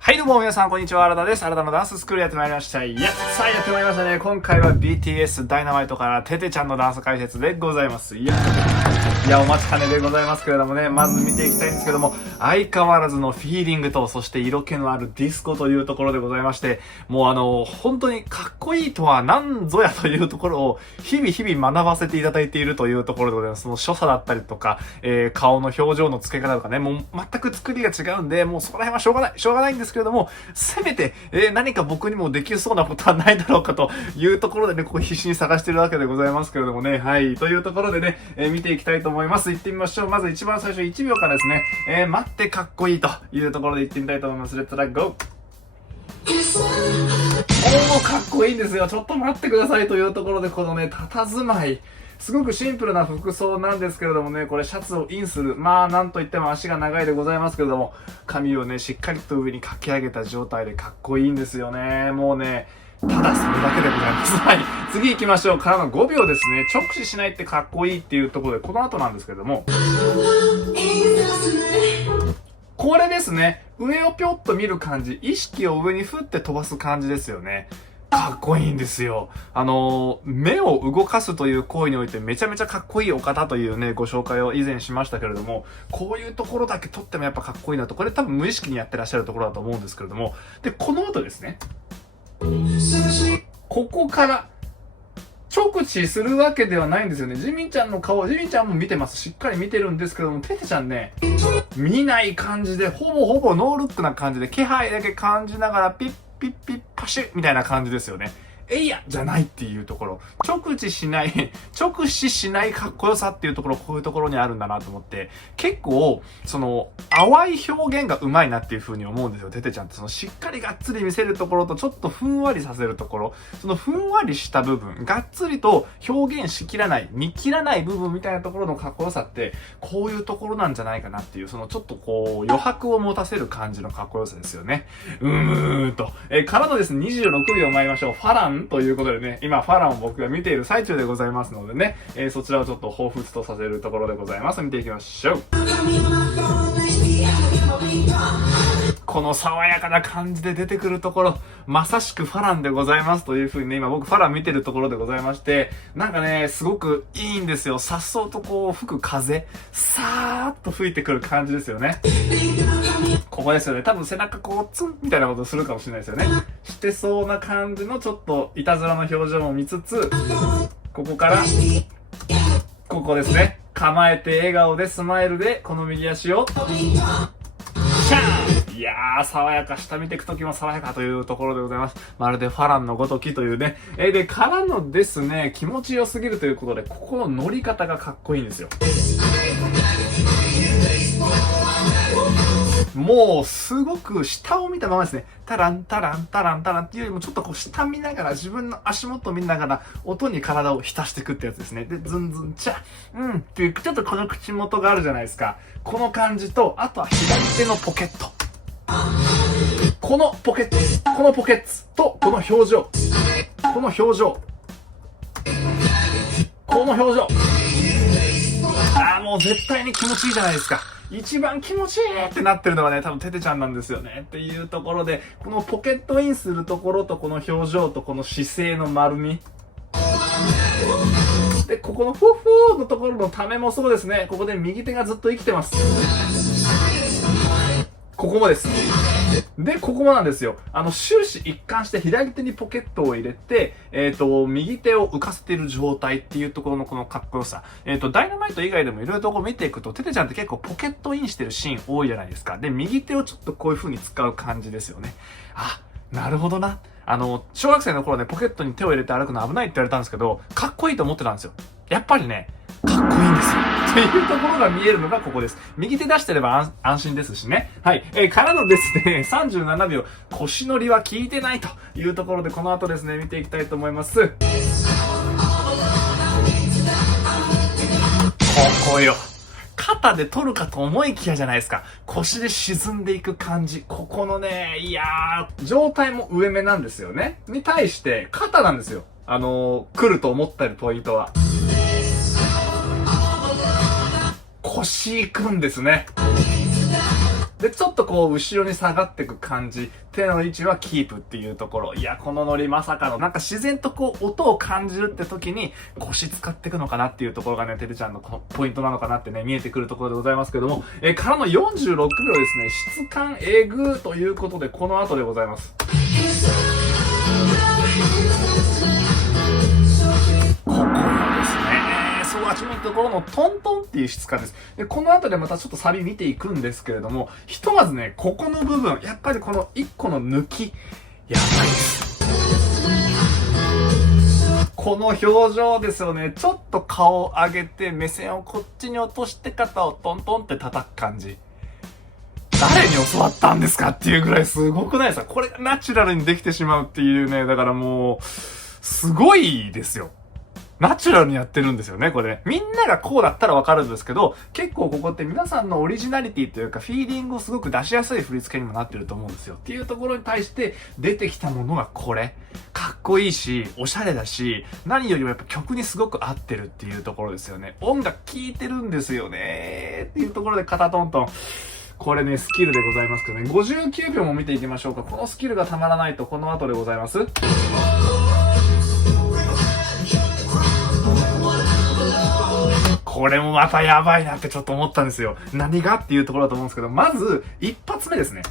はいどうも皆さんこんにちは、新田です。新田のダンススクールやってまいりました。さあやってまいりましたね。今回は BTS ダイナマイトからテテちゃんのダンス解説でございます。いやお待ちかねでございますけれどもね、まず見ていきたいんですけども、相変わらずのフィーリングと、そして色気のあるディスコというところでございまして、もう本当にかっこいいとは何ぞやというところを日々学ばせていただいているというところでございます。その所作だったりとか、顔の表情の付け方とかね、もう全く作りが違うんで、もうそこら辺はしょうがないんですけれども、せめて、何か僕にもできそうなことはないだろうかというところでね、ここ必死に探しているわけでございますけれどもね、はい、というところでね、見ていきたいと思います。行ってみましょう。まず一番最初1秒からですね、待ってかっこいいというところで行ってみたいと思います。レッツラゴー。かっこいいんですよ。ちょっと待ってくださいというところで、このね、佇まい。すごくシンプルな服装なんですけれどもね、これシャツをインする。まあ、なんといっても足が長いでございますけれども、髪をね、しっかりと上にかき上げた状態でかっこいいんですよね。もうね、ただそれだけでございます。はい。次行きましょう。からの5秒ですね。直視しないってかっこいいっていうところで、この後なんですけれども、これですね。上をぴょっと見る感じ。意識を上にふって飛ばす感じですよね。かっこいいんですよ。目を動かすという行為においてめちゃめちゃかっこいいお方というね、ご紹介を以前しましたけれども、こういうところだけ撮ってもやっぱかっこいいなと、これ多分無意識にやってらっしゃるところだと思うんですけれども、で、この後ですね、ここから、直視するわけではないんですよね。ジミちゃんの顔、ジミちゃんも見てます。しっかり見てるんですけども、テテちゃんね、見ない感じで、ほぼノールックな感じで、気配だけ感じながら、ピッピッピッパシュみたいな感じですよね。えいやじゃないっていうところ。直視しないかっこよさっていうところ、こういうところにあるんだなと思って、結構、淡い表現が上手いなっていう風に思うんですよ、テテちゃんって。しっかりがっつり見せるところと、ちょっとふんわりさせるところ、そのふんわりした部分、がっつりと表現しきらない、見切らない部分みたいなところのかっこよさって、こういうところなんじゃないかなっていう、ちょっと余白を持たせる感じのかっこよさですよね。からのですね、26秒参りましょう。ファランということでね、今ファランを僕が見ている最中でございますのでね、そちらをちょっと彷彿とさせるところでございます。見ていきましょう。この爽やかな感じで出てくるところ、まさしくファランでございますという風にね、今僕ファラン見てるところでございまして、なんかね、すごくいいんですよ。颯爽と吹く風、さーっと吹いてくる感じですよね。ここですよね。多分背中ツンみたいなことするかもしれないですよね。してそうな感じのちょっといたずらの表情も見つつ、ここから、ここですね。構えて笑顔でスマイルで、この右足を、シャーン！いやー、爽やか、下見ていくときも爽やかというところでございます。まるでファランのごときというね。で、からのですね、気持ちよすぎるということで、ここの乗り方がかっこいいんですよ。もう、すごく下を見たままですね。タランタランタランタランっていうよりもちょっと下見ながら、自分の足元見ながら、音に体を浸していくってやつですね。で、ズンズンチャっていう、ちょっとこの口元があるじゃないですか。この感じと、あとは左手のポケット。このポケッツと、この表情。この表情。もう絶対に気持ちいいじゃないですか。一番気持ちいいってなってるのがね、多分テテちゃんなんですよね。っていうところで、このポケットインするところと、この表情とこの姿勢の丸み。で、ここのフォフォーのところのためもそうですね。ここで右手がずっと生きてます。ここもです。で、ここもなんですよ。終始一貫して左手にポケットを入れて、右手を浮かせている状態っていうところのこのかっこよさ。ダイナマイト以外でもいろいろと見ていくと、テテちゃんって結構ポケットインしてるシーン多いじゃないですか。で、右手をちょっとこういう風に使う感じですよね。あ、なるほどな。小学生の頃ね、ポケットに手を入れて歩くの危ないって言われたんですけど、かっこいいと思ってたんですよ。やっぱりね、かっこいいんですよ。っていうところが見えるのがここです。右手出してれば安心ですしね。はい。からのですね、37秒、腰のりは効いてないというところで、この後ですね、見ていきたいと思います。ここよ。肩で取るかと思いきやじゃないですか。腰で沈んでいく感じ。ここのね、いやー、状態も上目なんですよね。に対して、肩なんですよ。来ると思ったるポイントは。腰行くんですね。で、ちょっとこう、後ろに下がっていく感じ。手の位置はキープっていうところ。いや、このノリまさかの、なんか自然とこう、音を感じるって時に、腰使っていくのかなっていうところがね、ててちゃんのこのポイントなのかなってね、見えてくるところでございますけども、からの46秒ですね、質感えぐということで、この後でございます。ここなんですね。そう、あちみのところのトントンっていう質感です。で、この後でまたちょっとサビ見ていくんですけれども、ひとまずね、ここの部分、やっぱりこの1個の抜き、やばいです。この表情ですよね。ちょっと顔を上げて、目線をこっちに落として肩をトントンって叩く感じ。誰に教わったんですかっていうぐらいすごくないですか？これがナチュラルにできてしまうっていうね、だからもう、すごいですよ。ナチュラルにやってるんですよね、これね。みんながこうだったらわかるんですけど、結構ここって皆さんのオリジナリティというか、フィーリングをすごく出しやすい振り付けにもなってると思うんですよ。っていうところに対して出てきたものがこれ。かっこいいし、おしゃれだし、何よりもやっぱ曲にすごく合ってるっていうところですよね。音楽聴いてるんですよね。っていうところで肩トントン。これね、スキルでございますけどね。59秒も見ていきましょうか。このスキルがたまらないとこの後でございます。これもまたやばいなってちょっと思ったんですよ。何がっていうところだと思うんですけど、まず、一発目ですね。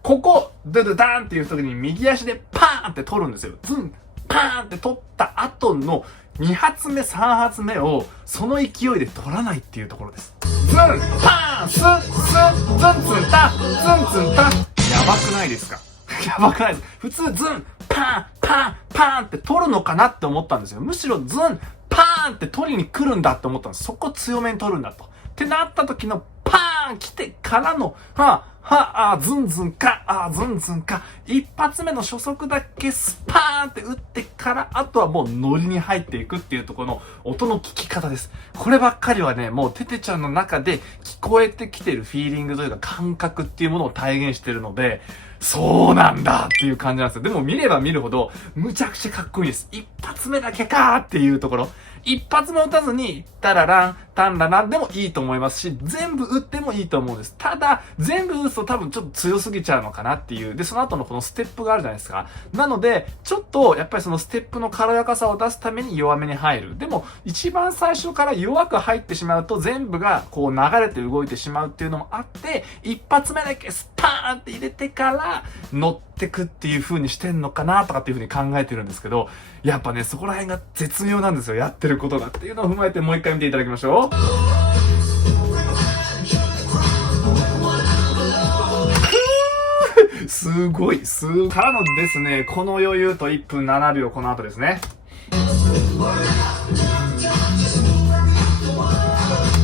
ここ、ドゥドゥダーンっていう時に右足でパーンって取るんですよ。ズン、パーンって取った後の2発目、3発目をその勢いで取らないっていうところです。ズン、パーン、スッ、スッ、ズンツンタ、ズンツンタ。やばくないですか？やばくないです。普通ズン、パーン、パーン、パーンって取るのかなって思ったんですよ。むしろズン、パーンって取りに来るんだって思ったんです。そこ強めに取るんだと。ってなった時のパーン来てからの、ズンズンか、ズンズンか。一発目の初速だけスパーンって打ってから、あとはもうノリに入っていくっていうところの音の聞き方です。こればっかりはね、もうテテちゃんの中で聞こえてきてるフィーリングというか感覚っていうものを体現してるので、そうなんだっていう感じなんですよ。でも見れば見るほど、むちゃくちゃかっこいいです。一発目だけかーっていうところ。一発目打たずに、タララン、タンラランでもいいと思いますし、全部打ってもいいと思うんです。ただ、全部打つと多分ちょっと強すぎちゃうのかなっていう。で、その後のこのステップがあるじゃないですか。なので、ちょっと、やっぱりそのステップの軽やかさを出すために弱めに入る。でも、一番最初から弱く入ってしまうと、全部がこう流れて動いてしまうっていうのもあって、一発目だけスパーンって入れてから、乗ってくっていう風にしてんのかなとかっていう風に考えてるんですけど、やっぱね、そこら辺が絶妙なんですよ。やってることがっていうのを踏まえてもう一回見ていただきましょう。すごい、からのですね、この余裕と1分7秒この後ですね。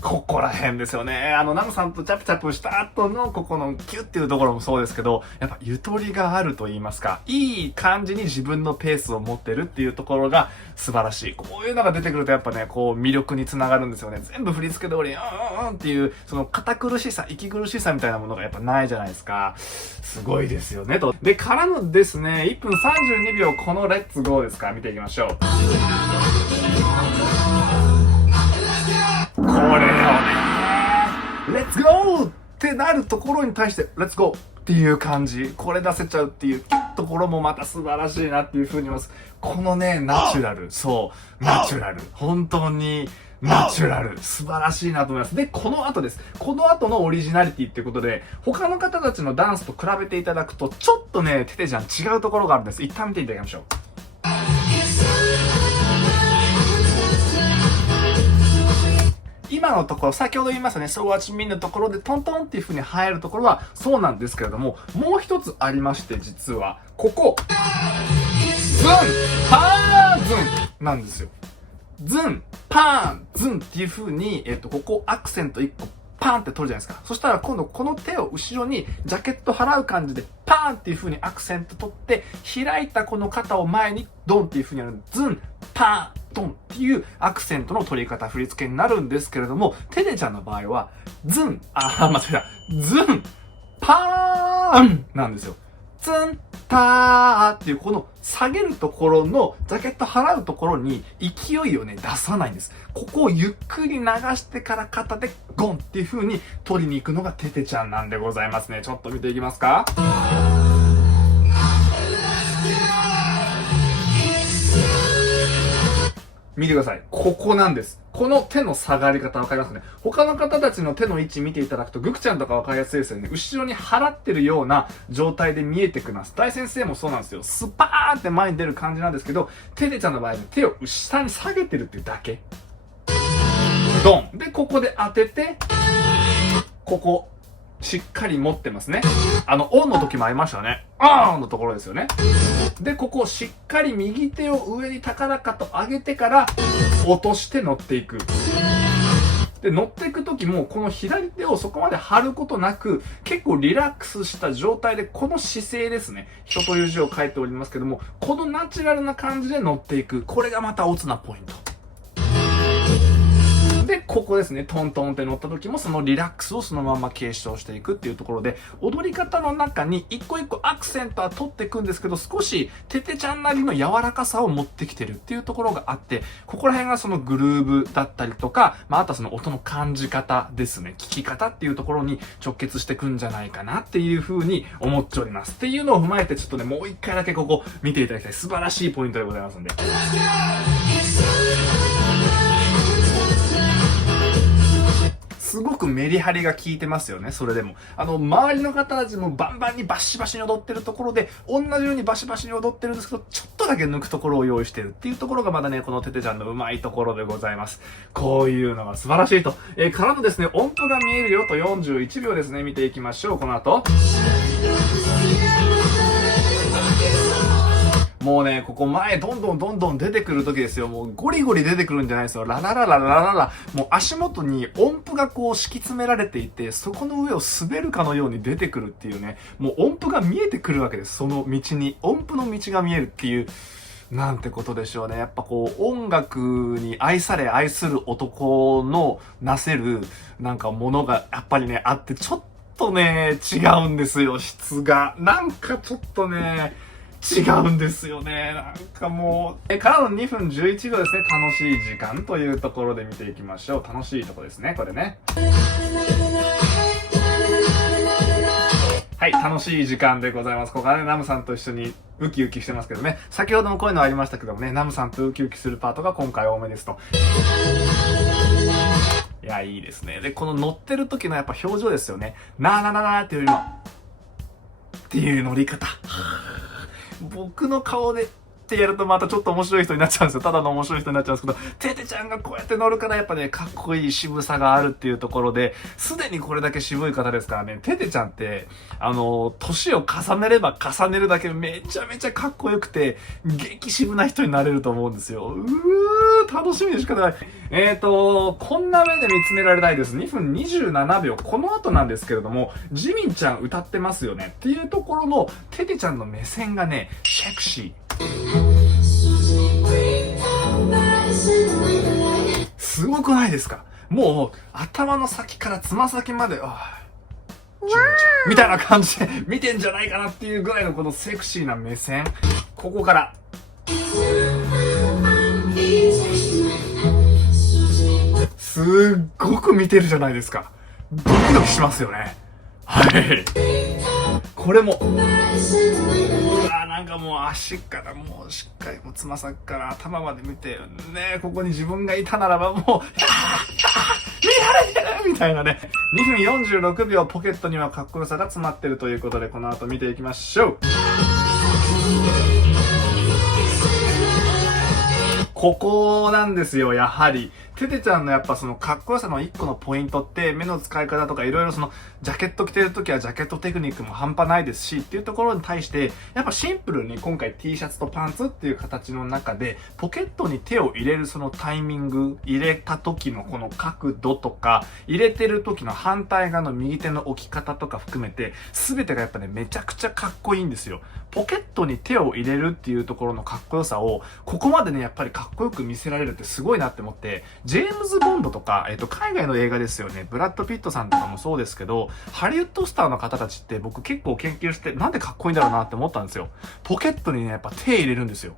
ここら辺ですよね。ナムさんとチャプチャプした後のここのキュッっていうところもそうですけど、やっぱゆとりがあると言いますか、いい感じに自分のペースを持ってるっていうところが素晴らしい。こういうのが出てくるとやっぱね、こう魅力につながるんですよね。全部振り付け通り、っていう、その堅苦しさ、息苦しさみたいなものがやっぱないじゃないですか。すごいですよね、と。で、からのですね、1分32秒このレッツゴーですか、見ていきましょう。これをね、レッツゴーってなるところに対して、レッツゴーっていう感じ。これ出せちゃうっていうところもまた素晴らしいなっていう風に思います。このね、ナチュラル。そう、ナチュラル。本当に、ナチュラル。素晴らしいなと思います。で、この後です。この後のオリジナリティっていうことで、他の方たちのダンスと比べていただくと、ちょっとね、テテちゃん違うところがあるんです。一旦見ていただきましょう。今のところ、先ほど言いましたね、So Watch Me のところでトントンっていう風に入るところはそうなんですけれども、もう一つありまして、実は、ここ、ズン、パーン、ズンなんですよ。ズン、パーン、ズンっていう風に、ここアクセント1個パーンって取るじゃないですか。そしたら今度この手を後ろにジャケット払う感じでパーンっていう風にアクセント取って、開いたこの肩を前にドンっていう風にやる。ズン、パーン、ドンっていうアクセントの取り方、振り付けになるんですけれども、テテちゃんの場合は、ズン、間違えた。ズン、パーンなんですよ。ツンターっていうこの下げるところのジャケット払うところに勢いをね出さないんです。ここをゆっくり流してから肩でゴンっていう風に取りに行くのがテテちゃんなんでございますね。ちょっと見ていきますか。見てください。ここなんです。この手の下がり方わかりますかね。他の方たちの手の位置見ていただくと、グクちゃんとかわかりやすいですよね。後ろに払ってるような状態で見えてきます。大先生もそうなんですよ。スパーンって前に出る感じなんですけど、テテちゃんの場合、手を下に下げてるっていうだけ。ドン。で、ここで当てて、ここ、しっかり持ってますね。オンの時もありましたね。オンのところですよね。で、ここをしっかり右手を上に高々と上げてから、落として乗っていく。で、乗っていく時も、この左手をそこまで張ることなく、結構リラックスした状態で、この姿勢ですね。人という字を書いておりますけども、このナチュラルな感じで乗っていく。これがまたオツなポイント。で、ここですね、トントンって乗った時もそのリラックスをそのまま継承していくっていうところで、踊り方の中に一個一個アクセントは取っていくんですけど、少しテテちゃんなりの柔らかさを持ってきてるっていうところがあって、ここら辺がそのグルーブだったりとか、あとはその音の感じ方ですね、聞き方っていうところに直結してくんじゃないかなっていう風に思っております。っていうのを踏まえてちょっとね、もう一回だけここ見ていただきたい素晴らしいポイントでございますんで。すごくメリハリが効いてますよね、それでも。周りの方たちもバンバンにバシバシに踊ってるところで、同じようにバシバシに踊ってるんですけど、ちょっとだけ抜くところを用意してるっていうところがまだね、このテテちゃんのうまいところでございます。こういうのが素晴らしいと。からのですね、音符が見えるよと41秒ですね、見ていきましょう、この後。もうね、ここ前どんどん出てくる時ですよ。もうゴリゴリ出てくるんじゃないですよ。ラララララララ。もう足元に音符がこう敷き詰められていて、そこの上を滑るかのように出てくるっていうね。もう音符が見えてくるわけです。その道に。音符の道が見えるっていう。なんてことでしょうね。やっぱこう、音楽に愛され愛する男のなせる、なんかものがやっぱりね、あって、ちょっとね、違うんですよ、質が。なんかちょっとね、違うんですよね。なんかもう。からの2分11秒ですね。楽しい時間というところで見ていきましょう。楽しいところですね、これね。はい、楽しい時間でございます。ここはね、ナムさんと一緒にウキウキしてますけどね。先ほどもこういうのありましたけどもね、ナムさんとウキウキするパートが今回多めですと。いや、いいですね。で、この乗ってる時のやっぱ表情ですよね。なーなーなーなーっていうよりも、っていう乗り方。僕の顔でってやるとまたちょっと面白い人になっちゃうんですよ。ただの面白い人になっちゃうんですけど、テテちゃんがこうやって乗るからやっぱね、かっこいい渋さがあるっていうところで、すでにこれだけ渋い方ですからね、テテちゃんって、年を重ねれば重ねるだけめちゃめちゃかっこよくて、激渋な人になれると思うんですよ。楽しみでしかない。こんな目で見つめられないです。2分27秒。この後なんですけれども、ジミンちゃん歌ってますよねっていうところの、テテちゃんの目線がね、セクシー。すごくないですか？もう頭の先からつま先までみたいな感じで見てんじゃないかなっていうぐらいのこのセクシーな目線。ここからすっごく見てるじゃないですか。ドキドキしますよね。はい、これもなんかもう足からもうしっかりもうつま先から頭まで見てね、ここに自分がいたならばもう見られてるみたいなね。2分46秒ポケットにはかっこよさが詰まってるということで、この後見ていきましょう。ここなんですよ、やはり。テテちゃんのやっぱそのかっこよさの一個のポイントって、目の使い方とかいろいろそのジャケット着てるときはジャケットテクニックも半端ないですしっていうところに対して、やっぱシンプルに今回 T シャツとパンツっていう形の中でポケットに手を入れるそのタイミング、入れた時のこの角度とか、入れてる時の反対側の右手の置き方とか含めて全てがやっぱね、めちゃくちゃかっこいいんですよ。ポケットに手を入れるっていうところのかっこよさをここまでね、やっぱりかっこよく見せられるってすごいなって思って、ジェームズ・ボンドとか、海外の映画ですよね。ブラッド・ピットさんとかもそうですけど、ハリウッドスターの方たちって僕結構研究して、なんでかっこいいんだろうなって思ったんですよ。ポケットにね、やっぱ手入れるんですよ。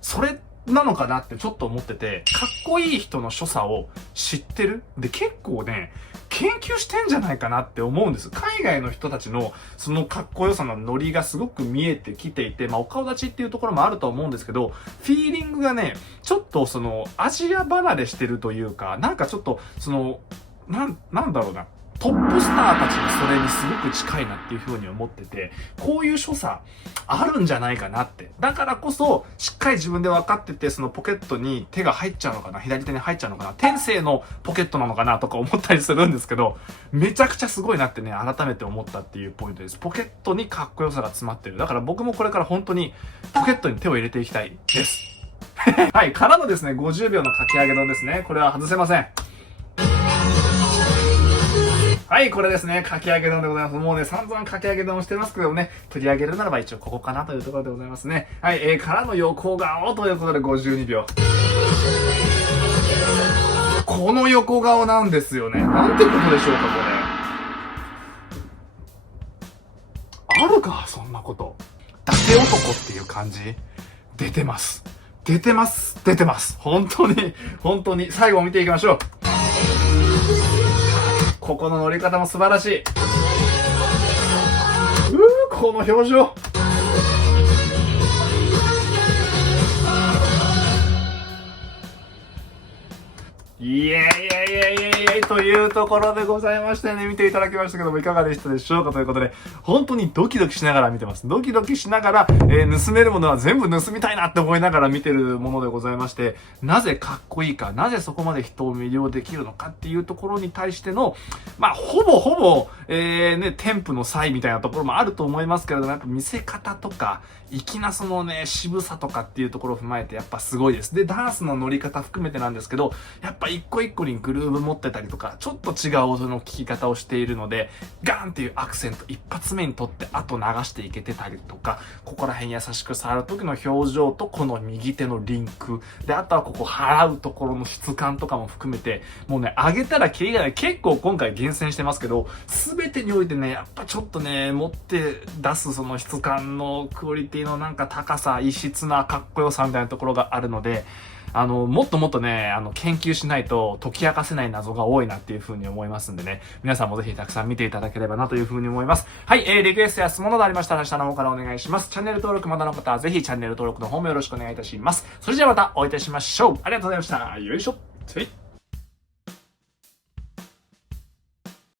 それなのかなってちょっと思ってて、かっこいい人の所作を知ってるで、結構ね、研究してんじゃないかなって思うんです。海外の人たちのそのかっこよさのノリがすごく見えてきていて、お顔立ちっていうところもあると思うんですけど、フィーリングがね、ちょっとアジア離れしてるというか、なんかちょっとなんだろうな。トップスターたちにそれにすごく近いなっていう風に思ってて、こういう所作あるんじゃないかなって。だからこそ、しっかり自分で分かってて、そのポケットに手が入っちゃうのかな、左手に入っちゃうのかな、天性のポケットなのかなとか思ったりするんですけど、めちゃくちゃすごいなってね、改めて思ったっていうポイントです。ポケットにかっこよさが詰まってる。だから僕もこれから本当にポケットに手を入れていきたいです。はい、からのですね、50秒のかき揚げ丼ですね。これは外せません。はい、これですね。かき揚げ丼でございます。もうね、散々かき揚げ丼をしてますけどもね、取り上げるならば一応ここかなというところでございますね。はい、からの横顔ということで52秒。この横顔なんですよね。なんてことでしょうか、これ。あるか、そんなこと。伊達男っていう感じ出てます。出てます。出てます。本当に、本当に。最後見ていきましょう。ここの乗り方も素晴らしい。この表情。いやいやいやいやいやというところでございましてね、見ていただきましたけどもいかがでしたでしょうかということで、本当にドキドキしながら見てます。ドキドキしながら、盗めるものは全部盗みたいなって思いながら見てるものでございまして、なぜかっこいいか、なぜそこまで人を魅了できるのかっていうところに対しての、ほぼ、添付の際みたいなところもあると思いますけれども、やっぱ見せ方とか、粋な渋さとかっていうところを踏まえてやっぱすごいです。で、ダンスの乗り方含めてなんですけど、やっぱ一個一個にグルーヴ持ってたりとか、ちょっと違う音の聴き方をしているので、ガーンっていうアクセント一発目に取って後流していけてたりとか、ここら辺優しく触る時の表情とこの右手のリンク。で、あとはここ払うところの質感とかも含めて、もうね、上げたらキリがない。結構今回厳選してますけど、全てにおいてね、やっぱちょっとね、持って出すその質感のクオリティのなんか高さ、異質なかっこよさみたいなところがあるので、もっともっとね、研究しないと解き明かせない謎が多いなっていう風に思いますんでね、皆さんもぜひたくさん見ていただければなという風に思います。はい、リクエストや質問などありましたら下の方からお願いします。チャンネル登録まだの方はぜひチャンネル登録の方もよろしくお願いいたします。それじゃあまたお会いいたしましょう。ありがとうございました。よいしょ。